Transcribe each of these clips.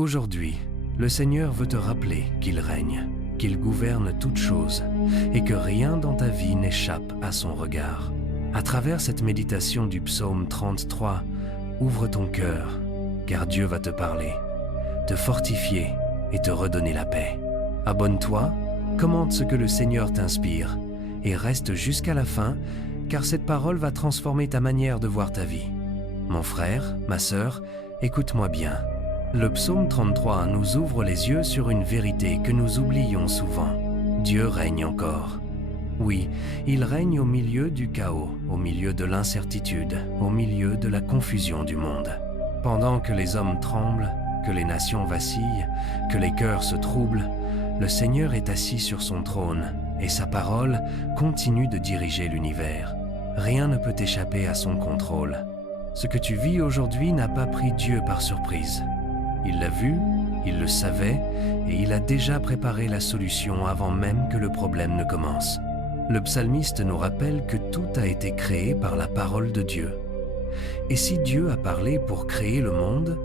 Aujourd'hui, le Seigneur veut te rappeler qu'il règne, qu'il gouverne toutes choses et que rien dans ta vie n'échappe à son regard. À travers cette méditation du psaume 33, ouvre ton cœur, car Dieu va te parler, te fortifier et te redonner la paix. Abonne-toi, commente ce que le Seigneur t'inspire et reste jusqu'à la fin, car cette parole va transformer ta manière de voir ta vie. Mon frère, ma sœur, écoute-moi bien. Le psaume 33 nous ouvre les yeux sur une vérité que nous oublions souvent. Dieu règne encore. Oui, il règne au milieu du chaos, au milieu de l'incertitude, au milieu de la confusion du monde. Pendant que les hommes tremblent, que les nations vacillent, que les cœurs se troublent, le Seigneur est assis sur son trône et sa parole continue de diriger l'univers. Rien ne peut échapper à son contrôle. Ce que tu vis aujourd'hui n'a pas pris Dieu par surprise. Il l'a vu, il le savait et il a déjà préparé la solution avant même que le problème ne commence. Le psalmiste nous rappelle que tout a été créé par la parole de Dieu. Et si Dieu a parlé pour créer le monde,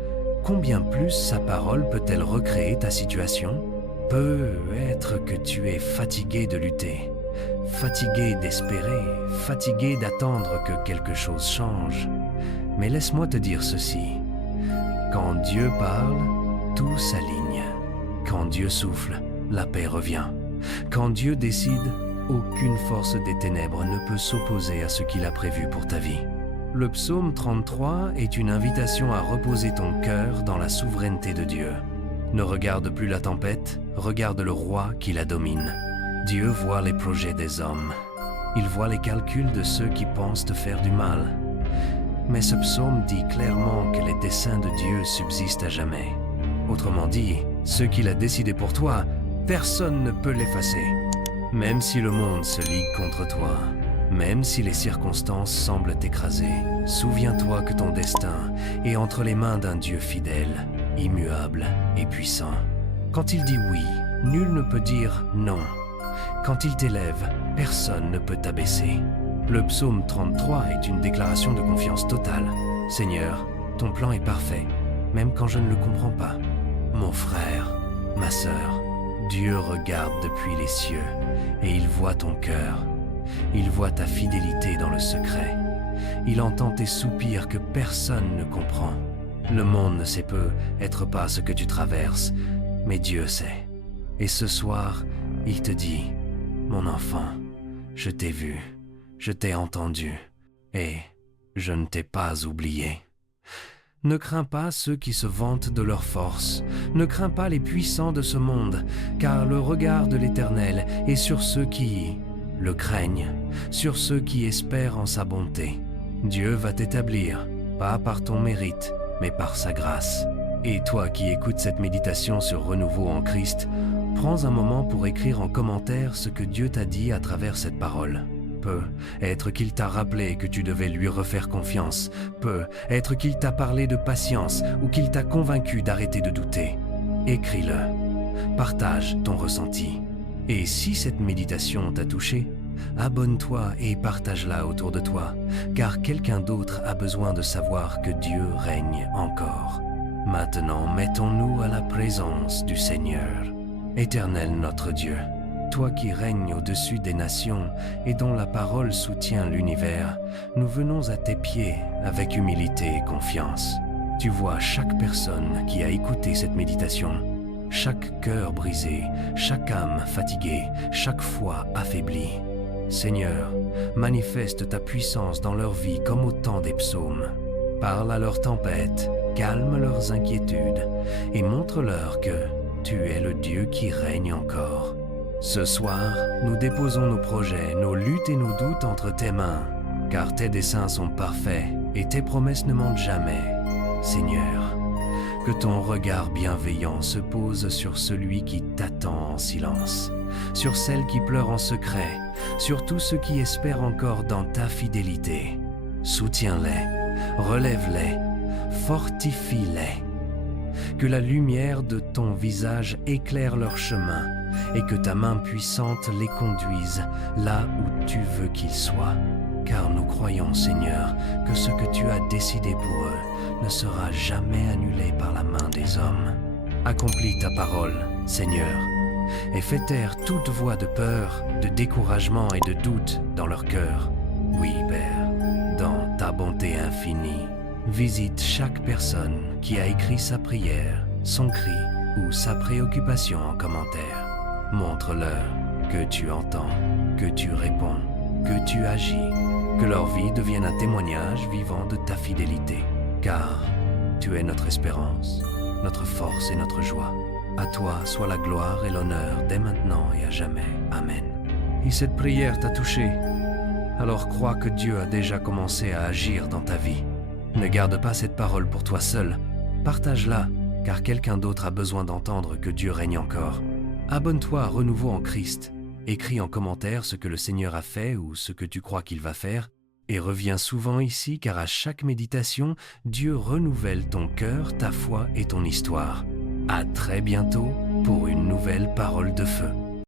combien plus sa parole peut-elle recréer ta situation ? Peut-être que tu es fatigué de lutter, fatigué d'espérer, fatigué d'attendre que quelque chose change. Mais laisse-moi te dire ceci. Quand Dieu parle, tout s'aligne. Quand Dieu souffle, la paix revient. Quand Dieu décide, aucune force des ténèbres ne peut s'opposer à ce qu'il a prévu pour ta vie. Le psaume 33 est une invitation à reposer ton cœur dans la souveraineté de Dieu. Ne regarde plus la tempête, regarde le roi qui la domine. Dieu voit les projets des hommes. Il voit les calculs de ceux qui pensent te faire du mal. Mais ce psaume dit clairement que les desseins de Dieu subsistent à jamais. Autrement dit, ce qu'il a décidé pour toi, personne ne peut l'effacer. Même si le monde se ligue contre toi, même si les circonstances semblent t'écraser, souviens-toi que ton destin est entre les mains d'un Dieu fidèle, immuable et puissant. Quand il dit oui, nul ne peut dire non. Quand il t'élève, personne ne peut t'abaisser. Le psaume 33 est une déclaration de confiance totale. Seigneur, ton plan est parfait, même quand je ne le comprends pas. Mon frère, ma sœur, Dieu regarde depuis les cieux et il voit ton cœur. Il voit ta fidélité dans le secret. Il entend tes soupirs que personne ne comprend. Le monde ne sait peut-être pas ce que tu traverses, mais Dieu sait. Et ce soir, il te dit, mon enfant, je t'ai vu. Je t'ai entendu, et je ne t'ai pas oublié. Ne crains pas ceux qui se vantent de leur force, ne crains pas les puissants de ce monde, car le regard de l'Éternel est sur ceux qui le craignent, sur ceux qui espèrent en sa bonté. Dieu va t'établir, pas par ton mérite, mais par sa grâce. Et toi qui écoutes cette méditation sur Renouveau en Christ, prends un moment pour écrire en commentaire ce que Dieu t'a dit à travers cette parole. Peut-être qu'il t'a rappelé que tu devais lui refaire confiance. Peut-être qu'il t'a parlé de patience ou qu'il t'a convaincu d'arrêter de douter. Écris-le. Partage ton ressenti. Et si cette méditation t'a touché, abonne-toi et partage-la autour de toi, car quelqu'un d'autre a besoin de savoir que Dieu règne encore. Maintenant, mettons-nous à la présence du Seigneur. Éternel notre Dieu, toi qui règnes au-dessus des nations et dont la parole soutient l'univers, nous venons à tes pieds avec humilité et confiance. Tu vois chaque personne qui a écouté cette méditation, chaque cœur brisé, chaque âme fatiguée, chaque foi affaiblie. Seigneur, manifeste ta puissance dans leur vie comme au temps des psaumes. Parle à leurs tempêtes, calme leurs inquiétudes et montre-leur que tu es le Dieu qui règne encore. Ce soir, nous déposons nos projets, nos luttes et nos doutes entre tes mains, car tes desseins sont parfaits et tes promesses ne mentent jamais. Seigneur, que ton regard bienveillant se pose sur celui qui t'attend en silence, sur celle qui pleure en secret, sur tous ceux qui espèrent encore dans ta fidélité. Soutiens-les, relève-les, fortifie-les. Que la lumière de ton visage éclaire leur chemin et que ta main puissante les conduise là où tu veux qu'ils soient. Car nous croyons, Seigneur, que ce que tu as décidé pour eux ne sera jamais annulé par la main des hommes. Accomplis ta parole, Seigneur, et fais taire toute voix de peur, de découragement et de doute dans leur cœur. Oui, Père, dans ta bonté infinie, visite chaque personne qui a écrit sa prière, son cri ou sa préoccupation en commentaire. Montre-leur que tu entends, que tu réponds, que tu agis, que leur vie devienne un témoignage vivant de ta fidélité. Car tu es notre espérance, notre force et notre joie. À toi soit la gloire et l'honneur dès maintenant et à jamais. Amen. Et cette prière t'a touché, alors crois que Dieu a déjà commencé à agir dans ta vie. Ne garde pas cette parole pour toi seul, partage-la, car quelqu'un d'autre a besoin d'entendre que Dieu règne encore. Abonne-toi à Renouveau en Christ, écris en commentaire ce que le Seigneur a fait ou ce que tu crois qu'il va faire, et reviens souvent ici car à chaque méditation, Dieu renouvelle ton cœur, ta foi et ton histoire. À très bientôt pour une nouvelle parole de feu.